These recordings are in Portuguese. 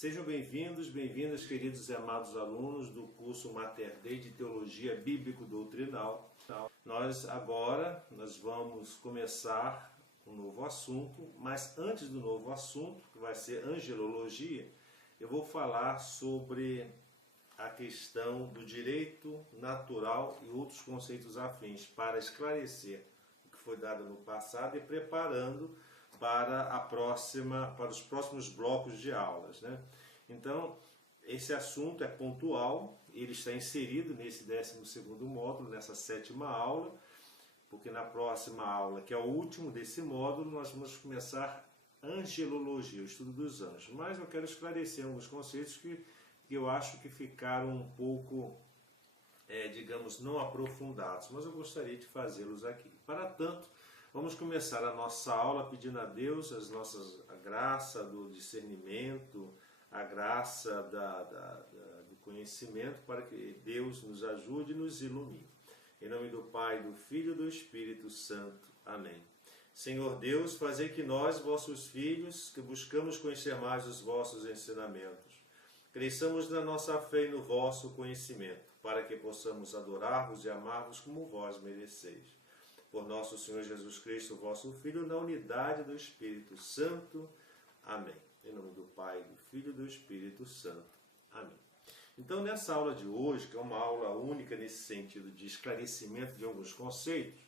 Sejam bem-vindos, bem-vindas, queridos e amados alunos do curso Mater Dei de Teologia Bíblico-Doutrinal. Nós vamos começar um novo assunto, mas antes do novo assunto, que vai ser angelologia, eu vou falar sobre a questão do direito natural e outros conceitos afins, para esclarecer o que foi dado no passado e preparando para os próximos blocos de aulas, né? Então, esse assunto é pontual, ele está inserido nesse 12º módulo, nessa 7ª aula, porque na próxima aula, que é o último desse módulo, nós vamos começar angelologia, o estudo dos anjos. Mas eu quero esclarecer alguns conceitos que eu acho que ficaram um pouco, digamos, não aprofundados, mas eu gostaria de fazê-los aqui. Para tanto, vamos começar a nossa aula pedindo a Deus a graça do discernimento, a graça do conhecimento, para que Deus nos ajude e nos ilumine. Em nome do Pai, do Filho e do Espírito Santo. Amém. Senhor Deus, fazei que nós, vossos filhos, que buscamos conhecer mais os vossos ensinamentos, cresçamos na nossa fé e no vosso conhecimento, para que possamos adorar-vos e amar-vos como vós mereceis. Por nosso Senhor Jesus Cristo, vosso Filho, na unidade do Espírito Santo. Amém. Em nome do Pai, do Filho e do Espírito Santo. Amém. Então, nessa aula de hoje, que é uma aula única nesse sentido de esclarecimento de alguns conceitos,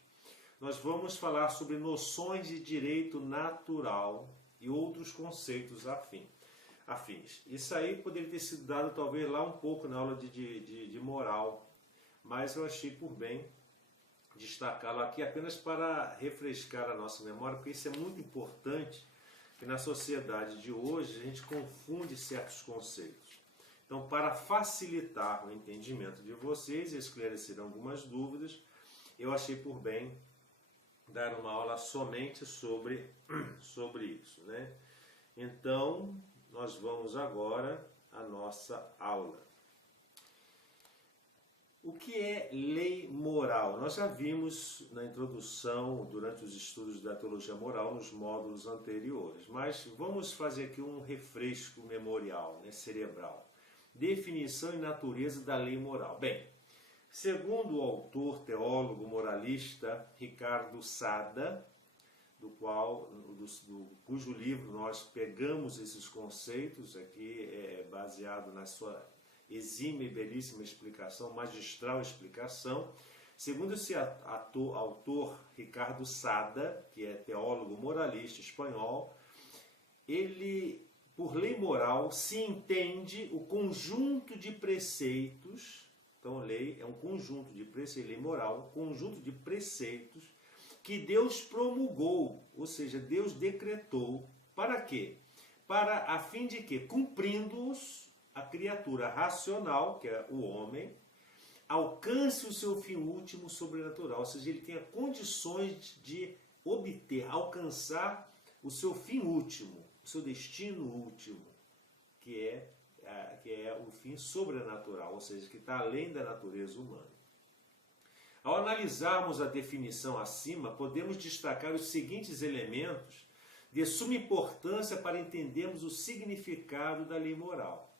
nós vamos falar sobre noções de direito natural e outros conceitos afins. Isso aí poderia ter sido dado talvez lá um pouco na aula de moral, mas eu achei por bem destacá-lo aqui apenas para refrescar a nossa memória, porque isso é muito importante, que na sociedade de hoje a gente confunde certos conceitos. Então, para facilitar o entendimento de vocês e esclarecer algumas dúvidas, eu achei por bem dar uma aula somente sobre isso, né? Então, nós vamos agora à nossa aula. O que é lei moral? Nós já vimos na introdução, durante os estudos da teologia moral, nos módulos anteriores, mas vamos fazer aqui um refresco memorial, né, cerebral. Definição e natureza da lei moral. Bem, segundo o autor, teólogo, moralista Ricardo Sada, cujo livro nós pegamos esses conceitos, aqui é baseado na sua exímia e belíssima explicação, magistral explicação. Segundo esse autor, Ricardo Sada, que é teólogo moralista espanhol, ele, por lei moral, se entende o conjunto de preceitos. Então, lei é um conjunto de preceitos, lei moral, um conjunto de preceitos que Deus promulgou, ou seja, Deus decretou. Para quê? A fim de que, cumprindo-os, a criatura racional, que é o homem, alcance o seu fim último sobrenatural, ou seja, ele tenha condições de alcançar o seu fim último, o seu destino último, que é o fim sobrenatural, ou seja, que está além da natureza humana. Ao analisarmos a definição acima, podemos destacar os seguintes elementos de suma importância para entendermos o significado da lei moral.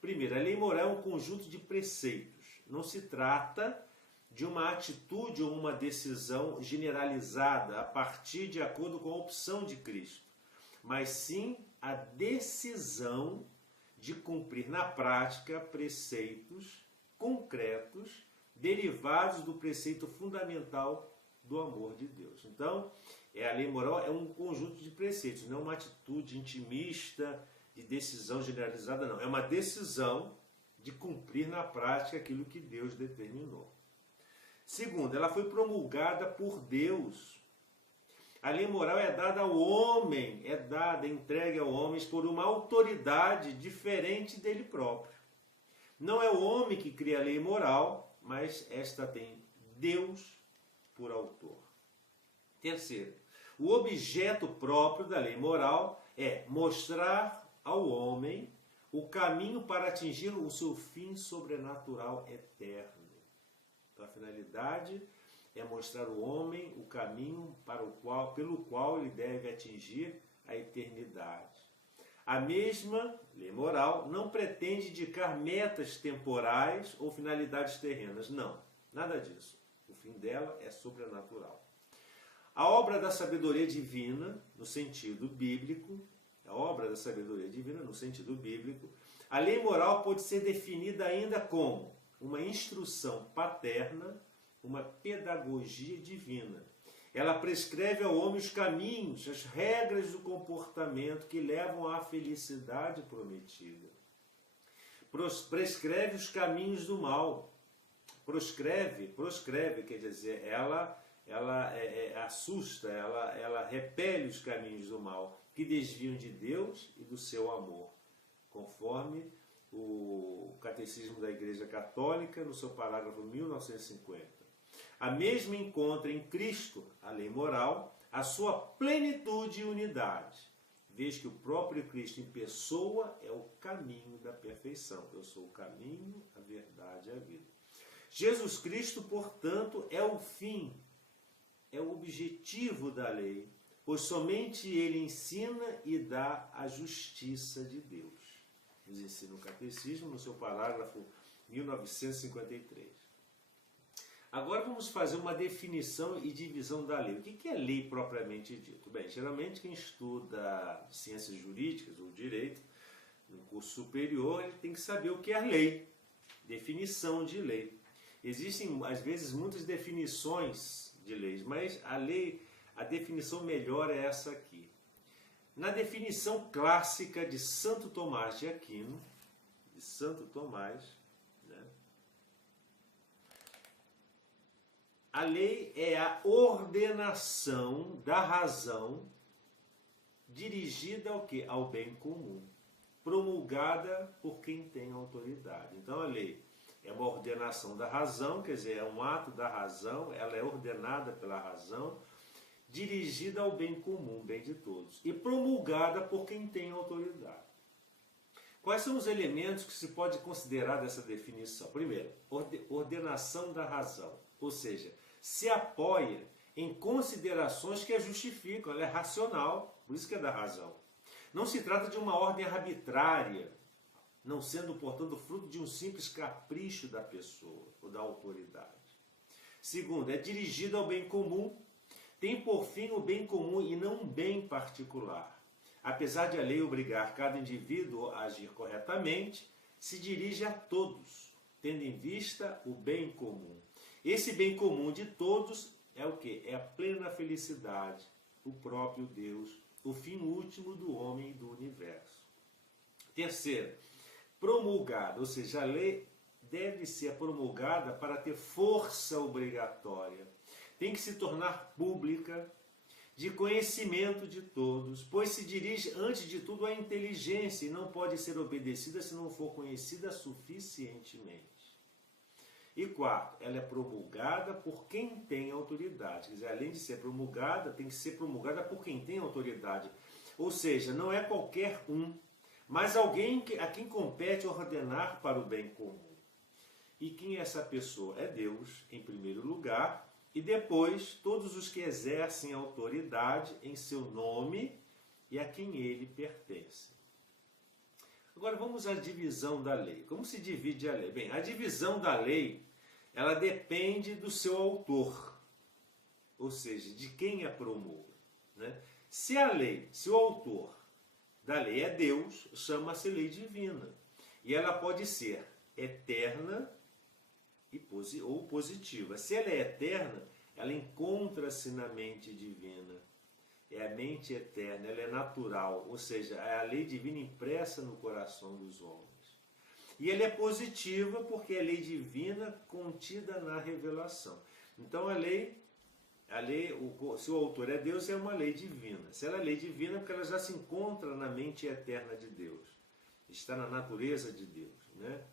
Primeiro, a lei moral é um conjunto de preceitos. Não se trata de uma atitude ou uma decisão generalizada a partir de acordo com a opção de Cristo, mas sim a decisão de cumprir na prática preceitos concretos derivados do preceito fundamental do amor de Deus. Então, a lei moral é um conjunto de preceitos, não uma atitude intimista de decisão generalizada, não. É uma decisão de cumprir na prática aquilo que Deus determinou. Segundo, ela foi promulgada por Deus. A lei moral é dada ao homem, entregue ao homem por uma autoridade diferente dele próprio. Não é o homem que cria a lei moral, mas esta tem Deus por autor. Terceiro, o objeto próprio da lei moral é mostrar ao homem o caminho para atingir o seu fim sobrenatural eterno. Então, a finalidade é mostrar ao homem o caminho pelo qual ele deve atingir a eternidade. A mesma lei moral não pretende indicar metas temporais ou finalidades terrenas. Não, nada disso. O fim dela é sobrenatural. A obra da sabedoria divina, no sentido bíblico, a lei moral pode ser definida ainda como uma instrução paterna, uma pedagogia divina. Ela prescreve ao homem os caminhos, as regras do comportamento que levam à felicidade prometida. Prescreve os caminhos do mal. Proscreve, quer dizer, ela assusta, ela repele os caminhos do mal, que desviam de Deus e do seu amor, conforme o Catecismo da Igreja Católica, no seu parágrafo 1950. A mesma encontra em Cristo, a lei moral, a sua plenitude e unidade, vez que o próprio Cristo em pessoa é o caminho da perfeição. Eu sou o caminho, a verdade e a vida. Jesus Cristo, portanto, é o fim, é o objetivo da lei, pois somente ele ensina e dá a justiça de Deus. Nos ensina o Catecismo, no seu parágrafo 1953. Agora vamos fazer uma definição e divisão da lei. O que é lei propriamente dito? Bem, geralmente quem estuda ciências jurídicas ou direito, no curso superior, ele tem que saber o que é lei, definição de lei. Existem, às vezes, muitas definições de leis, mas a definição melhor é essa aqui. Na definição clássica de Santo Tomás de Aquino, a lei é a ordenação da razão dirigida ao quê? Ao bem comum, promulgada por quem tem autoridade. Então a lei é uma ordenação da razão, quer dizer, é um ato da razão, ela é ordenada pela razão, dirigida ao bem comum, bem de todos, e promulgada por quem tem autoridade. Quais são os elementos que se pode considerar dessa definição? Primeiro, ordenação da razão, ou seja, se apoia em considerações que a justificam, ela é racional, por isso que é da razão. Não se trata de uma ordem arbitrária, não sendo, portanto, fruto de um simples capricho da pessoa ou da autoridade. Segundo, é dirigida ao bem comum, tem por fim o bem comum e não um bem particular. Apesar de a lei obrigar cada indivíduo a agir corretamente, se dirige a todos, tendo em vista o bem comum. Esse bem comum de todos é o quê? É a plena felicidade, o próprio Deus, o fim último do homem e do universo. Terceiro, promulgada, ou seja, a lei deve ser promulgada para ter força obrigatória. Tem que se tornar pública, de conhecimento de todos, pois se dirige, antes de tudo, à inteligência e não pode ser obedecida se não for conhecida suficientemente. E quarto, ela é promulgada por quem tem autoridade. Quer dizer, além de ser promulgada, tem que ser promulgada por quem tem autoridade. Ou seja, não é qualquer um, mas alguém a quem compete ordenar para o bem comum. E quem é essa pessoa? É Deus, em primeiro lugar, e depois todos os que exercem autoridade em seu nome e a quem ele pertence. Agora vamos à divisão da lei. Como se divide a lei? Bem, a divisão da lei, ela depende do seu autor, ou seja, de quem a promulga, né? Se o autor da lei é Deus, chama-se lei divina. E ela pode ser eterna ou positiva. Se ela é eterna, ela encontra-se na mente divina. É a mente eterna, ela é natural, ou seja, é a lei divina impressa no coração dos homens. E ela é positiva porque é a lei divina contida na revelação. Então se o autor é Deus, é uma lei divina. Se ela é lei divina, é porque ela já se encontra na mente eterna de Deus. Está na natureza de Deus, né?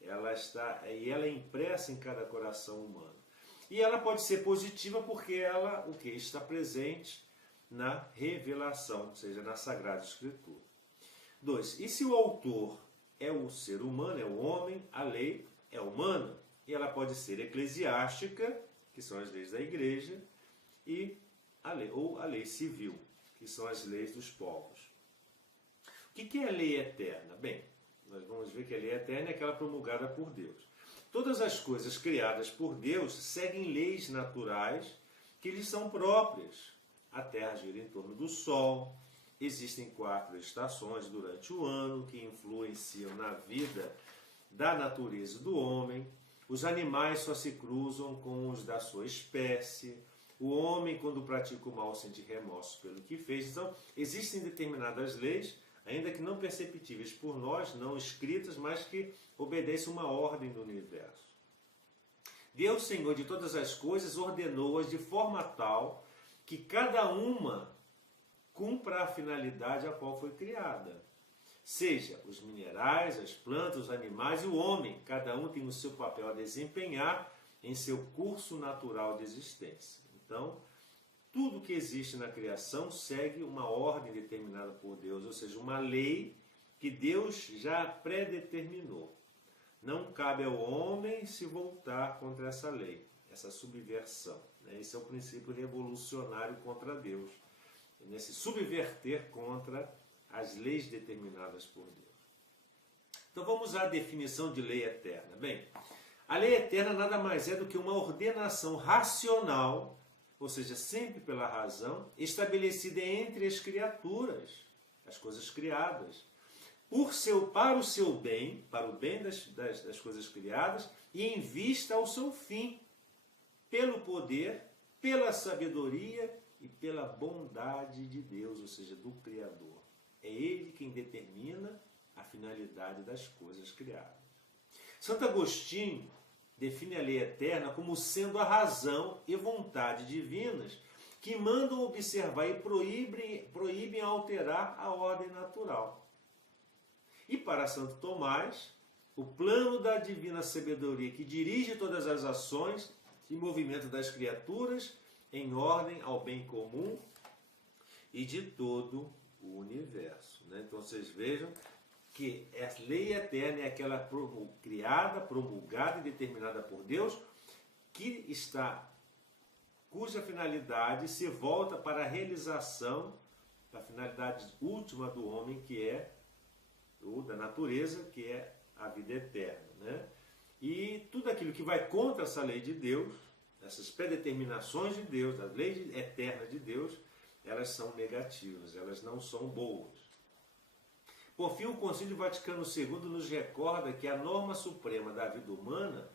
Ela é impressa em cada coração humano. E ela pode ser positiva porque ela está presente na revelação, ou seja, na Sagrada Escritura. 2. E se o autor é o ser humano, é o homem, a lei é humana, e ela pode ser eclesiástica, que são as leis da igreja, ou a lei civil, que são as leis dos povos. O que é a lei eterna? Bem, nós vamos ver que a lei eterna é aquela promulgada por Deus. Todas as coisas criadas por Deus seguem leis naturais que lhes são próprias. A Terra gira em torno do Sol, existem 4 estações durante o ano que influenciam na vida da natureza do homem. Os animais só se cruzam com os da sua espécie. O homem, quando pratica o mal, sente remorso pelo que fez. Então, existem determinadas leis, ainda que não perceptíveis por nós, não escritas, mas que obedecem uma ordem do universo. Deus, Senhor de todas as coisas, ordenou-as de forma tal que cada uma cumpra a finalidade a qual foi criada. Seja os minerais, as plantas, os animais e o homem, cada um tem o seu papel a desempenhar em seu curso natural de existência. Então, tudo que existe na criação segue uma ordem determinada por Deus, ou seja, uma lei que Deus já predeterminou. Não cabe ao homem se voltar contra essa lei, essa subversão. Esse é o princípio revolucionário contra Deus, nesse subverter contra as leis determinadas por Deus. Então vamos à definição de lei eterna. Bem, a lei eterna nada mais é do que uma ordenação racional, ou seja, sempre pela razão, estabelecida entre as criaturas, as coisas criadas, para o seu bem, para o bem das coisas criadas, e em vista ao seu fim, pelo poder, pela sabedoria e pela bondade de Deus, ou seja, do Criador. É Ele quem determina a finalidade das coisas criadas. Santo Agostinho define a lei eterna como sendo a razão e vontade divinas que mandam observar e proíbem alterar a ordem natural. E para Santo Tomás, o plano da divina sabedoria que dirige todas as ações e movimento das criaturas em ordem ao bem comum e de todo o universo. Então vocês vejam que a lei eterna é aquela criada, promulgada e determinada por Deus, cuja finalidade se volta para a realização da finalidade última do homem, que é, ou da natureza, que é a vida eterna. E tudo aquilo que vai contra essa lei de Deus, essas predeterminações de Deus, a lei eterna de Deus, elas são negativas, elas não são boas. Por fim, o Concílio Vaticano II nos recorda que a norma suprema da vida humana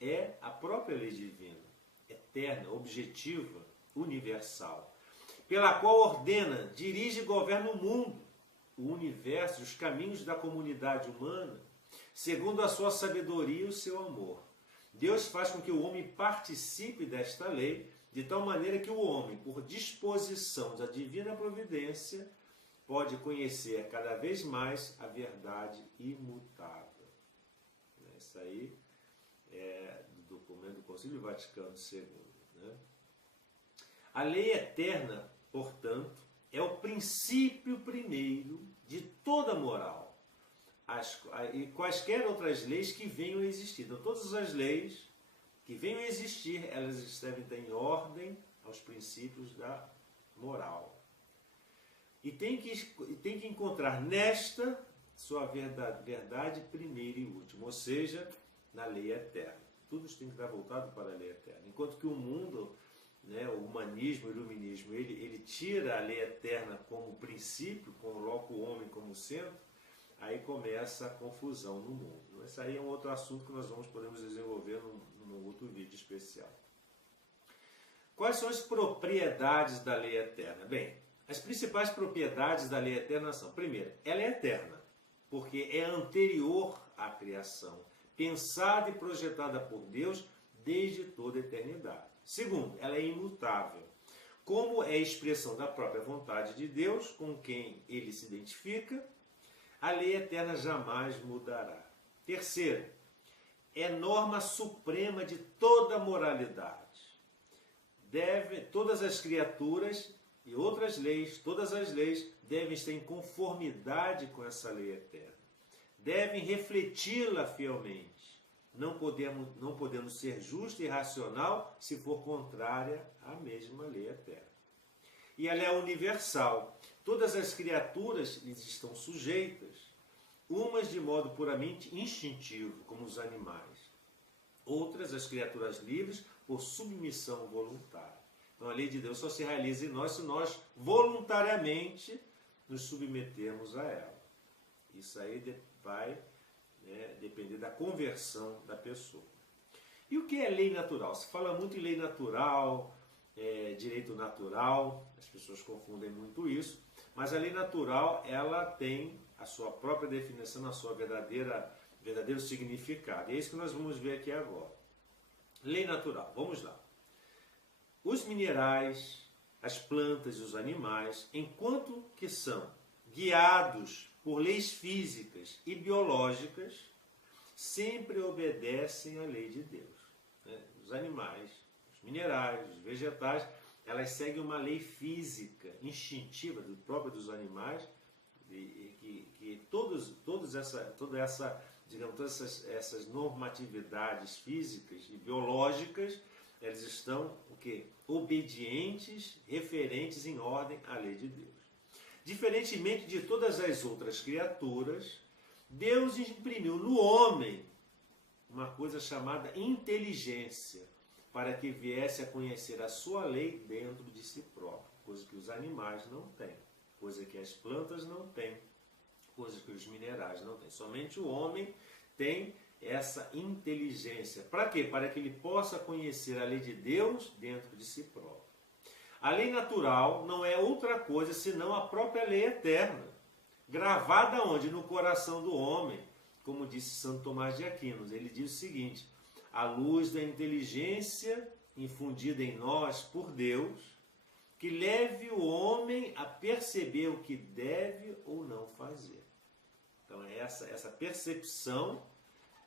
é a própria lei divina, eterna, objetiva, universal, pela qual ordena, dirige e governa o mundo, o universo, os caminhos da comunidade humana, segundo a sua sabedoria e o seu amor. Deus faz com que o homem participe desta lei, de tal maneira que o homem, por disposição da divina providência, pode conhecer cada vez mais a verdade imutável. Isso aí é do documento do Concílio Vaticano II. A lei eterna, portanto, é o princípio primeiro de toda moral. E quaisquer outras leis que venham a existir. Então, todas as leis que venham a existir, elas devem estar em ordem aos princípios da moral. E tem que encontrar nesta sua verdade primeira e última, ou seja, na lei eterna. Tudo isso tem que estar voltado para a lei eterna. Enquanto que o mundo, o humanismo, o iluminismo, ele tira a lei eterna como princípio, coloca o homem como centro, aí começa a confusão no mundo. Esse aí é um outro assunto que nós podemos desenvolver num outro vídeo especial. Quais são as propriedades da lei eterna? Bem, as principais propriedades da lei eterna são: primeiro, ela é eterna, porque é anterior à criação, pensada e projetada por Deus desde toda a eternidade. Segundo, ela é imutável, como é a expressão da própria vontade de Deus, com quem ele se identifica. A lei eterna jamais mudará. Terceiro, é norma suprema de toda moralidade. Todas as criaturas e outras leis, todas as leis devem estar em conformidade com essa lei eterna. Devem refleti-la fielmente, não podendo ser justa e racional se for contrária à mesma lei eterna. e ela é universal. Todas as criaturas lhes estão sujeitas, umas de modo puramente instintivo, como os animais, outras as criaturas livres por submissão voluntária. Então a lei de Deus só se realiza em nós se nós voluntariamente nos submetermos a ela. Isso aí vai depender da conversão da pessoa. E o que é lei natural? Se fala muito em lei natural, direito natural, as pessoas confundem muito isso, mas a lei natural ela tem a sua própria definição, a sua verdadeiro significado. E é isso que nós vamos ver aqui agora. Lei natural, vamos lá. Os minerais, as plantas e os animais, enquanto que são guiados por leis físicas e biológicas, sempre obedecem à lei de Deus. Os animais, os minerais, os vegetais, elas seguem uma lei física, instintiva, própria dos animais, que todas essas normatividades físicas e biológicas, elas estão obedientes, referentes em ordem à lei de Deus. Diferentemente de todas as outras criaturas, Deus imprimiu no homem uma coisa chamada inteligência, para que viesse a conhecer a sua lei dentro de si próprio, coisa que os animais não têm, coisa que as plantas não têm, coisa que os minerais não têm. Somente o homem tem essa inteligência. Para quê? Para que ele possa conhecer a lei de Deus dentro de si próprio. A lei natural não é outra coisa senão a própria lei eterna, gravada onde? No coração do homem, como disse Santo Tomás de Aquino. Ele diz o seguinte: a luz da inteligência infundida em nós por Deus, que leve o homem a perceber o que deve ou não fazer. Então essa percepção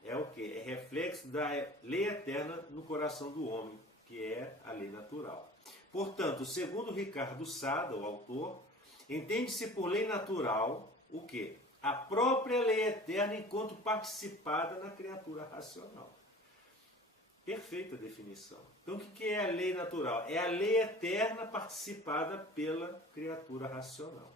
é o quê? É reflexo da lei eterna no coração do homem, que é a lei natural. Portanto, segundo Ricardo Sada, o autor, entende-se por lei natural o quê? A própria lei eterna enquanto participada na criatura racional. Perfeita definição. Então o que é a lei natural? É a lei eterna participada pela criatura racional.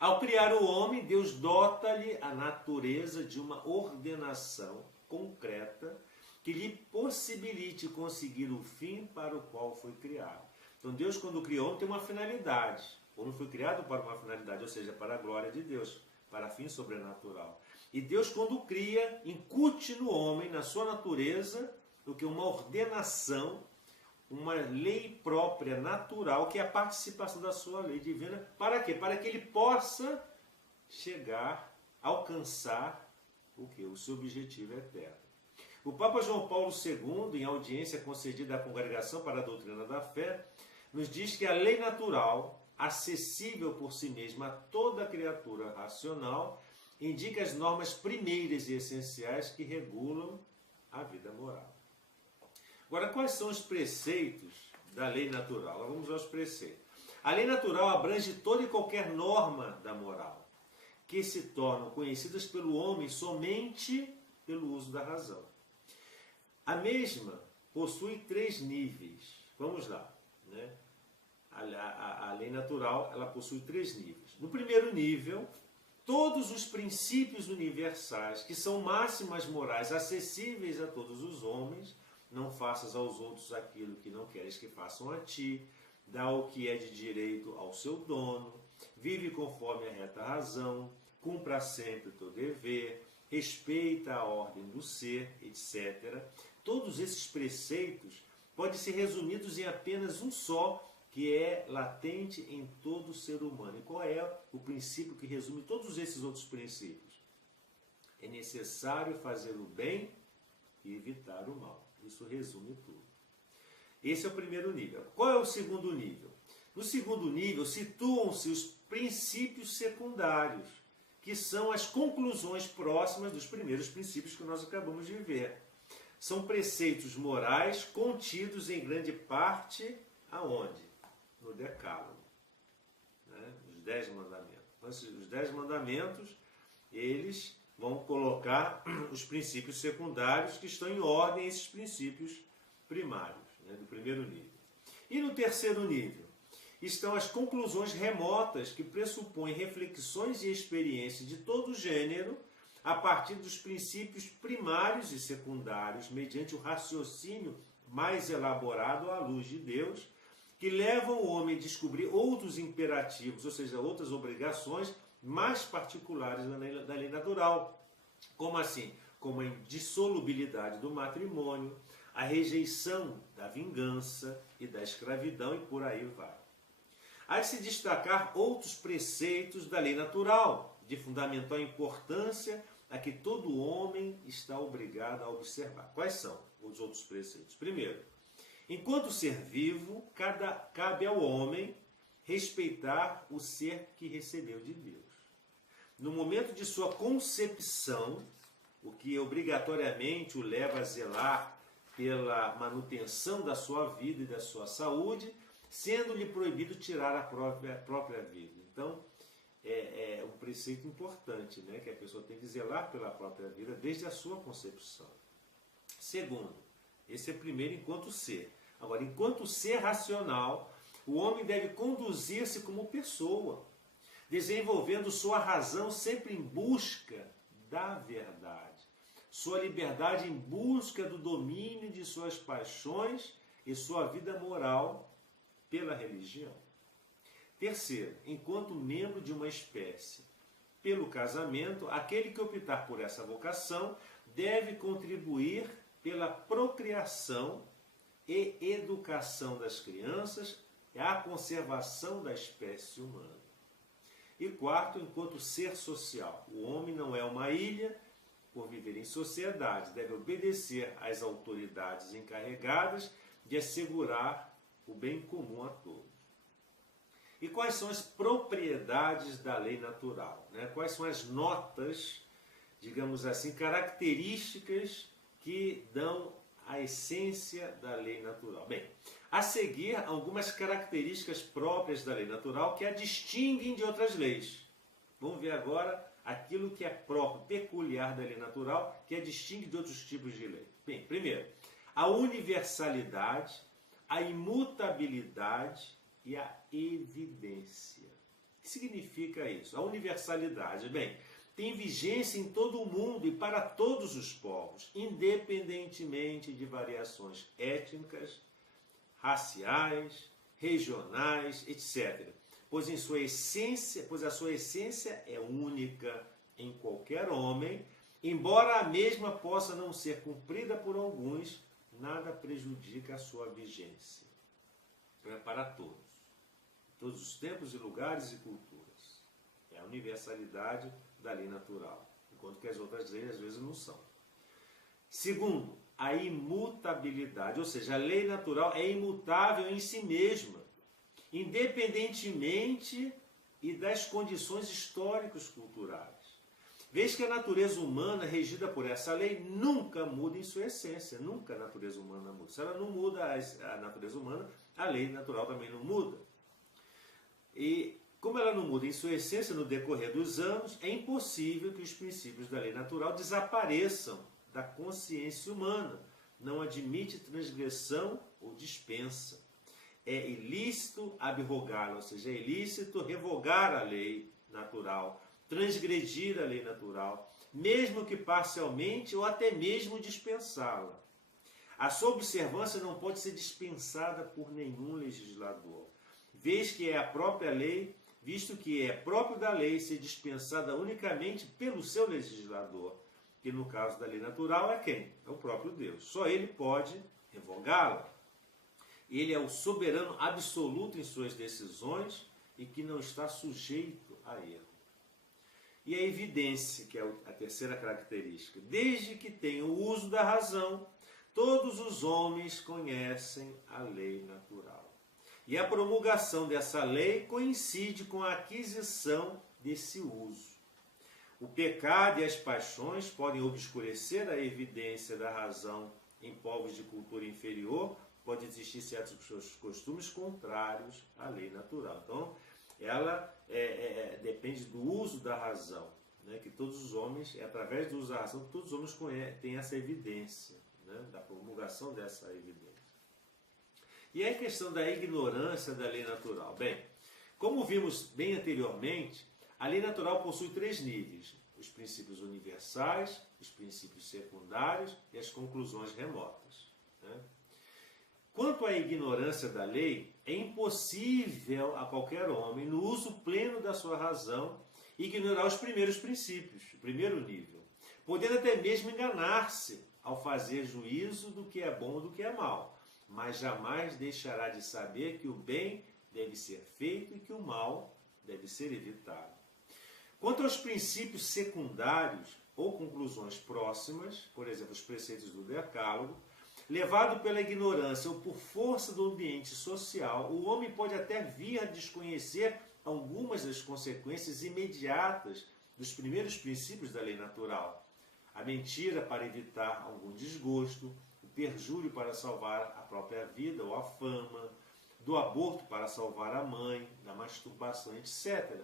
Ao criar o homem, Deus dota-lhe a natureza de uma ordenação concreta que lhe possibilite conseguir o fim para o qual foi criado. Então Deus, quando criou o homem, tem uma finalidade. O homem foi criado para uma finalidade, ou seja, para a glória de Deus, para fim sobrenatural. E Deus, quando cria, incute no homem, na sua natureza, o que uma ordenação, uma lei própria, natural, que é a participação da sua lei divina. Para quê? Para que ele possa chegar, alcançar o quê? O seu objetivo eterno. O Papa João Paulo II, em audiência concedida à Congregação para a Doutrina da Fé, nos diz que a lei natural, acessível por si mesma a toda criatura racional, indica as normas primeiras e essenciais que regulam a vida moral. Agora, quais são os preceitos da lei natural? Agora vamos aos preceitos. A lei natural abrange toda e qualquer norma da moral, que se tornam conhecidas pelo homem somente pelo uso da razão. A mesma possui 3 níveis. Vamos lá. A lei natural ela possui 3 níveis. No primeiro nível, todos os princípios universais, que são máximas morais acessíveis a todos os homens. Não faças aos outros aquilo que não queres que façam a ti, dá o que é de direito ao seu dono, vive conforme a reta razão, cumpra sempre o teu dever, respeita a ordem do ser, etc. Todos esses preceitos podem ser resumidos em apenas um só, que é latente em todo ser humano. E qual é o princípio que resume todos esses outros princípios? É necessário fazer o bem e evitar o mal. Isso resume tudo. Esse é o primeiro nível. Qual é o segundo nível? No segundo nível, situam-se os princípios secundários, que são as conclusões próximas dos primeiros princípios que nós acabamos de ver. São preceitos morais contidos em grande parte aonde? No Decálogo. Os 10 mandamentos. Então, os 10 mandamentos, eles vão colocar os princípios secundários que estão em ordem a esses princípios primários, do primeiro nível. E no terceiro nível? estão as conclusões remotas que pressupõem reflexões e experiências de todo gênero a partir dos princípios primários e secundários, mediante o raciocínio mais elaborado à luz de Deus, que levam o homem a descobrir outros imperativos, ou seja, outras obrigações mais particulares da lei natural. Como assim? Como a indissolubilidade do matrimônio, a rejeição da vingança e da escravidão e por aí vai. Há de se destacar outros preceitos da lei natural, de fundamental importância a que todo homem está obrigado a observar. Quais são os outros preceitos? Primeiro, enquanto ser vivo, cabe ao homem respeitar o ser que recebeu de Deus. No momento de sua concepção, o que obrigatoriamente o leva a zelar pela manutenção da sua vida e da sua saúde, sendo-lhe proibido tirar a própria vida. Então, é um preceito importante, né? Que a pessoa tem que zelar pela própria vida desde a sua concepção. Segundo, esse é primeiro enquanto ser. Agora, enquanto ser racional, o homem deve conduzir-se como pessoa, desenvolvendo sua razão sempre em busca da verdade, sua liberdade em busca do domínio de suas paixões e sua vida moral pela religião. Terceiro, enquanto membro de uma espécie, pelo casamento, aquele que optar por essa vocação deve contribuir pela procriação e educação das crianças e a conservação da espécie humana. E quarto, enquanto ser social, o homem não é uma ilha, por viver em sociedade, deve obedecer às autoridades encarregadas de assegurar o bem comum a todos. E quais são as propriedades da lei natural? Né? Quais são as notas, digamos assim, características que dão a essência da lei natural? Bem, a seguir, algumas características próprias da lei natural que a distinguem de outras leis. Vamos ver agora aquilo que é próprio, peculiar da lei natural, que a distingue de outros tipos de lei. Bem, primeiro, a universalidade, a imutabilidade e a evidência. O que significa isso? A universalidade, bem, tem vigência em todo o mundo e para todos os povos, independentemente de variações étnicas, raciais, regionais, etc. Pois a sua essência é única em qualquer homem, embora a mesma possa não ser cumprida por alguns, nada prejudica a sua vigência. Então é para todos os tempos e lugares e culturas. É a universalidade da lei natural, enquanto que as outras leis às vezes não são. Segundo, a imutabilidade, ou seja, a lei natural é imutável em si mesma, independentemente e das condições históricas culturais. Vês que a natureza humana, regida por essa lei, nunca muda em sua essência. Nunca a natureza humana muda. Se ela não muda a natureza humana, a lei natural também não muda. E como ela não muda em sua essência no decorrer dos anos, é impossível que os princípios da lei natural desapareçam da consciência humana. Não admite transgressão ou dispensa. É ilícito abrogá-la, ou seja, é ilícito revogar a lei natural, transgredir a lei natural, mesmo que parcialmente ou até mesmo dispensá-la. A sua observância não pode ser dispensada por nenhum legislador, visto que é próprio da lei ser dispensada unicamente pelo seu legislador, que no caso da lei natural é quem? É o próprio Deus. Só ele pode revogá-la. Ele é o soberano absoluto em suas decisões e que não está sujeito a erro. E a evidência, que é a terceira característica. Desde que tenham o uso da razão, todos os homens conhecem a lei natural. E a promulgação dessa lei coincide com a aquisição desse uso. O pecado e as paixões podem obscurecer a evidência da razão em povos de cultura inferior, pode existir certos costumes contrários à lei natural. Então, ela depende do uso da razão, né? Que todos os homens, através do uso da razão, todos os homens têm essa evidência, né? Da promulgação dessa evidência. E aí a questão da ignorância da lei natural. Bem, como vimos bem anteriormente, a lei natural possui 3 níveis: os princípios universais, os princípios secundários e as conclusões remotas, né? Quanto à ignorância da lei, é impossível a qualquer homem, no uso pleno da sua razão, ignorar os primeiros princípios, o primeiro nível, podendo até mesmo enganar-se ao fazer juízo do que é bom e do que é mal, mas jamais deixará de saber que o bem deve ser feito e que o mal deve ser evitado. Quanto aos princípios secundários ou conclusões próximas, por exemplo, os preceitos do Decálogo, levado pela ignorância ou por força do ambiente social, o homem pode até vir a desconhecer algumas das consequências imediatas dos primeiros princípios da lei natural. A mentira para evitar algum desgosto, o perjúrio para salvar a própria vida ou a fama, do aborto para salvar a mãe, da masturbação, etc.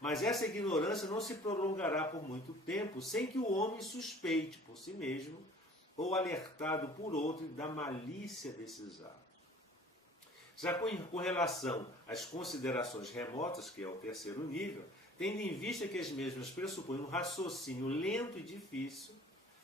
Mas essa ignorância não se prolongará por muito tempo sem que o homem suspeite por si mesmo ou alertado por outro da malícia desses atos. Já com relação às considerações remotas, que é o terceiro nível, tendo em vista que as mesmas pressupõem um raciocínio lento e difícil,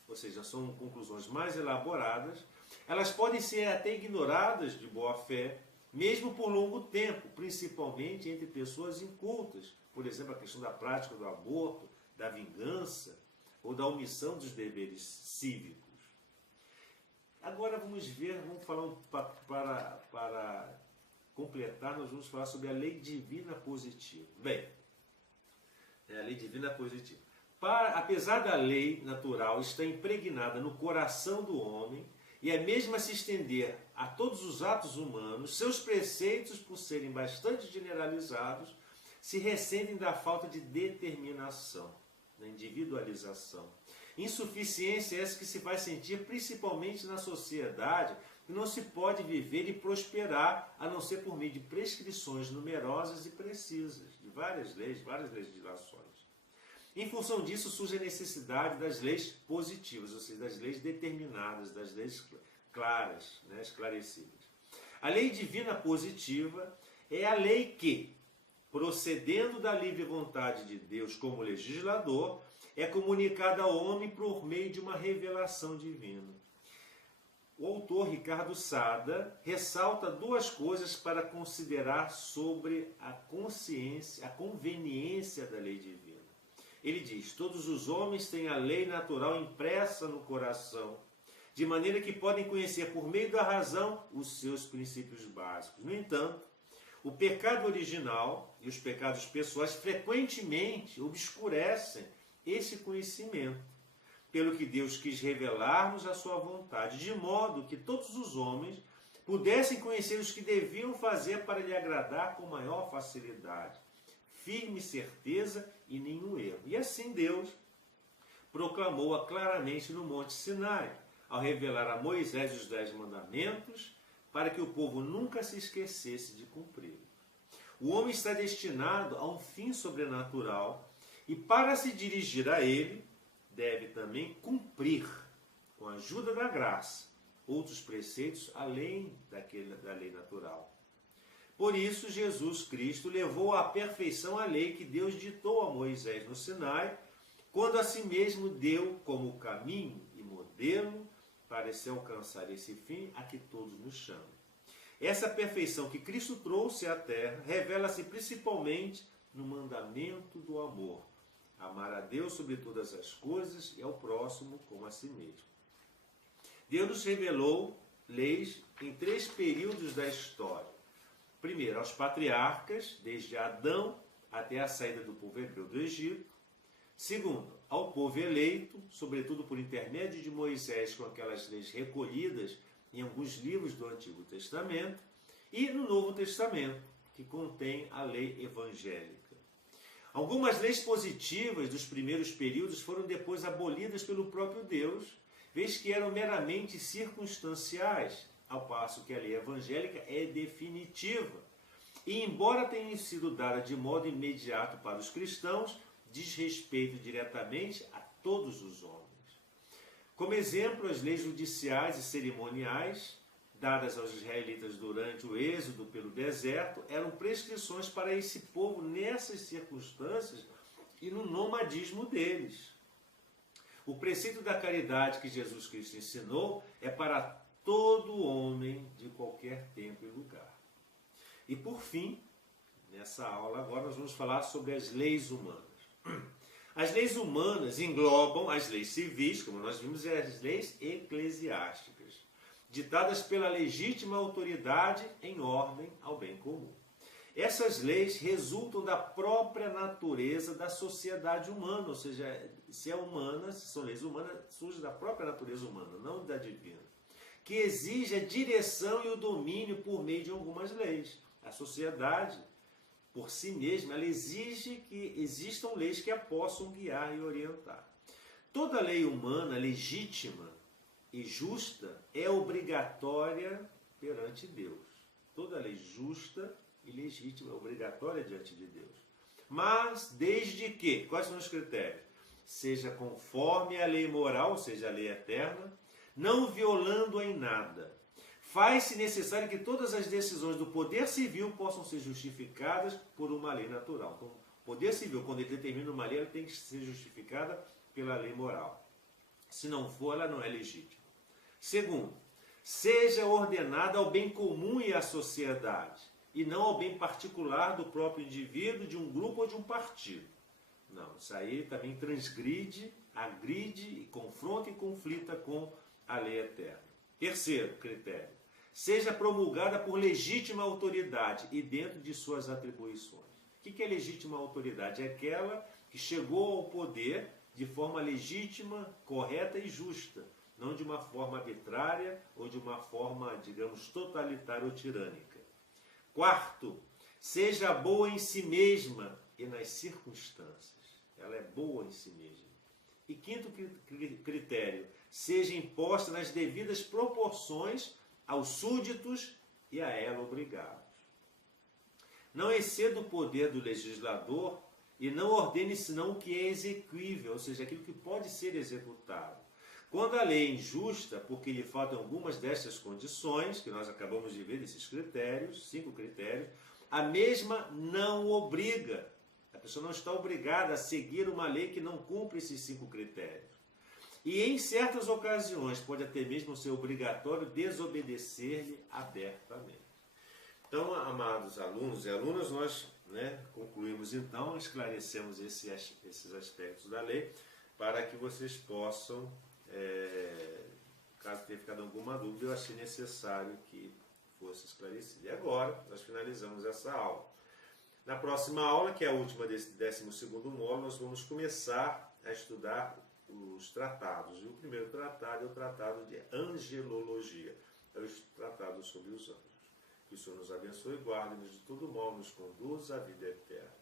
ou seja, são conclusões mais elaboradas, elas podem ser até ignoradas de boa fé, mesmo por longo tempo, principalmente entre pessoas incultas. Por exemplo, a questão da prática do aborto, da vingança ou da omissão dos deveres cívicos. Agora vamos falar para completar, nós vamos falar sobre a lei divina positiva. Bem, a lei divina positiva. Apesar da lei natural estar impregnada no coração do homem e a mesma se estender a todos os atos humanos, seus preceitos, por serem bastante generalizados, se ressentem da falta de determinação, da individualização. Insuficiência essa que se vai sentir principalmente na sociedade, que não se pode viver e prosperar a não ser por meio de prescrições numerosas e precisas, de várias legislações. Em função disso surge a necessidade das leis positivas, ou seja, das leis determinadas, das leis claras, né, esclarecidas. A lei divina positiva é a lei que, procedendo da livre vontade de Deus como legislador, é comunicada ao homem por meio de uma revelação divina. O autor Ricardo Sada ressalta 2 coisas para considerar sobre a consciência, a conveniência da lei divina. Ele diz: todos os homens têm a lei natural impressa no coração, de maneira que podem conhecer por meio da razão os seus princípios básicos. No entanto, o pecado original e os pecados pessoais frequentemente obscurecem esse conhecimento, pelo que Deus quis revelar-nos a sua vontade, de modo que todos os homens pudessem conhecer os que deviam fazer para lhe agradar com maior facilidade, firme certeza e nenhum erro. E assim Deus proclamou-a claramente no Monte Sinai, ao revelar a Moisés os 10 mandamentos, para que o povo nunca se esquecesse de cumpri-los. O homem está destinado a um fim sobrenatural e, para se dirigir a ele, deve também cumprir, com a ajuda da graça, outros preceitos além da lei natural. Por isso, Jesus Cristo levou à perfeição a lei que Deus ditou a Moisés no Sinai, quando a si mesmo deu como caminho e modelo para se alcançar esse fim a que todos nos chamam. Essa perfeição que Cristo trouxe à terra revela-se principalmente no mandamento do amor. Amar a Deus sobre todas as coisas e ao próximo como a si mesmo. Deus nos revelou leis em 3 períodos da história. Primeiro, aos patriarcas, desde Adão até a saída do povo hebreu do Egito. Segundo, ao povo eleito, sobretudo por intermédio de Moisés, com aquelas leis recolhidas em alguns livros do Antigo Testamento, e no Novo Testamento, que contém a lei evangélica. Algumas leis positivas dos primeiros períodos foram depois abolidas pelo próprio Deus, vez que eram meramente circunstanciais, ao passo que a lei evangélica é definitiva. E, embora tenha sido dada de modo imediato para os cristãos, diz respeito diretamente a todos os homens. Como exemplo, as leis judiciais e cerimoniais dadas aos israelitas durante o êxodo pelo deserto, eram prescrições para esse povo nessas circunstâncias e no nomadismo deles. O preceito da caridade que Jesus Cristo ensinou é para todo homem de qualquer tempo e lugar. E por fim, nessa aula agora nós vamos falar sobre as leis humanas. As leis humanas englobam as leis civis, como nós vimos, e as leis eclesiásticas, ditadas pela legítima autoridade em ordem ao bem comum. Essas leis resultam da própria natureza da sociedade humana, ou seja, se é humana, se são leis humanas, surge da própria natureza humana, não da divina, que exige a direção e o domínio por meio de algumas leis. A sociedade, por si mesma, ela exige que existam leis que a possam guiar e orientar. Toda lei humana legítima e justa é obrigatória perante Deus. Toda lei justa e legítima é obrigatória diante de Deus. Mas desde que, quais são os critérios? Seja conforme a lei moral, ou seja, a lei eterna, não violando em nada. Faz-se necessário que todas as decisões do poder civil possam ser justificadas por uma lei natural. Então, o poder civil, quando ele determina uma lei, ela tem que ser justificada pela lei moral. Se não for, ela não é legítima. Segundo, seja ordenada ao bem comum e à sociedade, e não ao bem particular do próprio indivíduo, de um grupo ou de um partido. Não, isso aí também transgride, agride, e confronta e conflita com a lei eterna. Terceiro critério, seja promulgada por legítima autoridade e dentro de suas atribuições. O que é legítima autoridade? É aquela que chegou ao poder de forma legítima, correta e justa, não de uma forma arbitrária ou de uma forma, digamos, totalitária ou tirânica. Quarto, seja boa em si mesma e nas circunstâncias. Ela é boa em si mesma. E quinto critério, seja imposta nas devidas proporções aos súditos e a ela obrigados. Não exceda o poder do legislador e não ordene senão o que é exequível, ou seja, aquilo que pode ser executado. Quando a lei é injusta, porque lhe faltam algumas destas condições, que nós acabamos de ver, desses critérios, 5 critérios, a mesma não obriga. A pessoa não está obrigada a seguir uma lei que não cumpre esses 5 critérios. E em certas ocasiões pode até mesmo ser obrigatório desobedecer-lhe abertamente. Então, amados alunos e alunas, nós concluímos então, esclarecemos esses aspectos da lei para que vocês possam, caso tenha ficado alguma dúvida, eu achei necessário que fosse esclarecido. E agora, nós finalizamos essa aula. Na próxima aula, que é a última desse 12º módulo, nós vamos começar a estudar os tratados. E o primeiro tratado é o tratado de angelologia, é o tratado sobre os anjos. Que o Senhor nos abençoe e guarde-nos de todo mal, nos conduz à vida eterna.